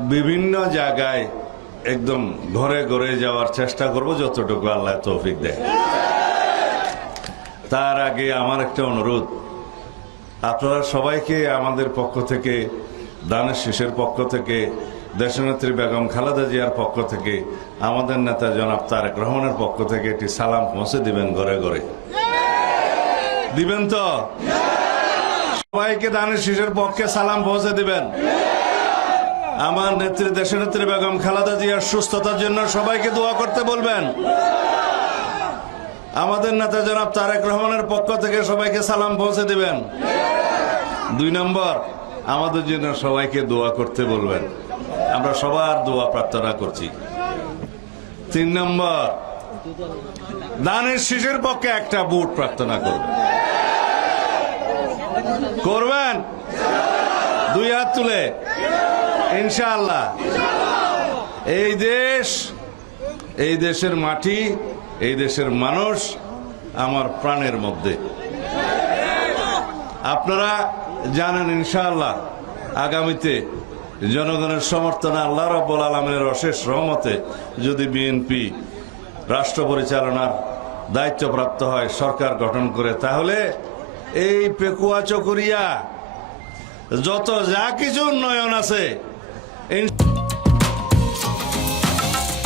বিভিন্ন জায়গায় একদম ঘরে ঘরে যাওয়ার চেষ্টা করব, যতটুকু আল্লাহ তৌফিক দেয়। তার আগে আমার একটা অনুরোধ। আপনারা সবাইকে আমাদের পক্ষ থেকে দানের শীষের পক্ষ থেকে, দেশনেত্রী বেগম খালেদা জিয়ার পক্ষ থেকে, আমাদের নেতা জনাব তারেক রহমানের পক্ষ থেকে একটি সালাম পৌঁছে দিবেন ঘরে ঘরে। দিবেন তো? সবাইকে দানের শীষের পক্ষে সালাম পৌঁছে দিবেন। আমার নেত্রী দেশনেত্রী বেগম খালেদা জিয়ার সুস্থতার জন্য সবাইকে দোয়া করতে বলবেন। আমাদের নেতা জনাব তারেক রহমানের পক্ষ থেকে সবাইকে সালাম পৌঁছে দিবেন। দুই নম্বর, আমাদের জন্য সবাইকে দোয়া করতে বলবেন। আমরা সবার দোয়া প্রার্থনা করছি। তিন নম্বর, দানের শিশুর পক্ষে একটা বুট প্রার্থনা করবেন করবেন? দুই হাত তুলে। ইনশাআল্লাহ। এই দেশ, এই দেশের মাটি, এই দেশের মানুষ আমার প্রাণের মধ্যে। আপনারা জানেন ইনশাআল্লাহ, আগামীতে জনগণের সমর্থনে আল্লাহ রব্বুল আলমের অশেষ রহমতে যদি বিএনপি রাষ্ট্র পরিচালনার দায়িত্বপ্রাপ্ত হয়, সরকার গঠন করে, তাহলে এই পেকুয়া চকরিয়া, যত যা কিছু উন্নয়ন আছে En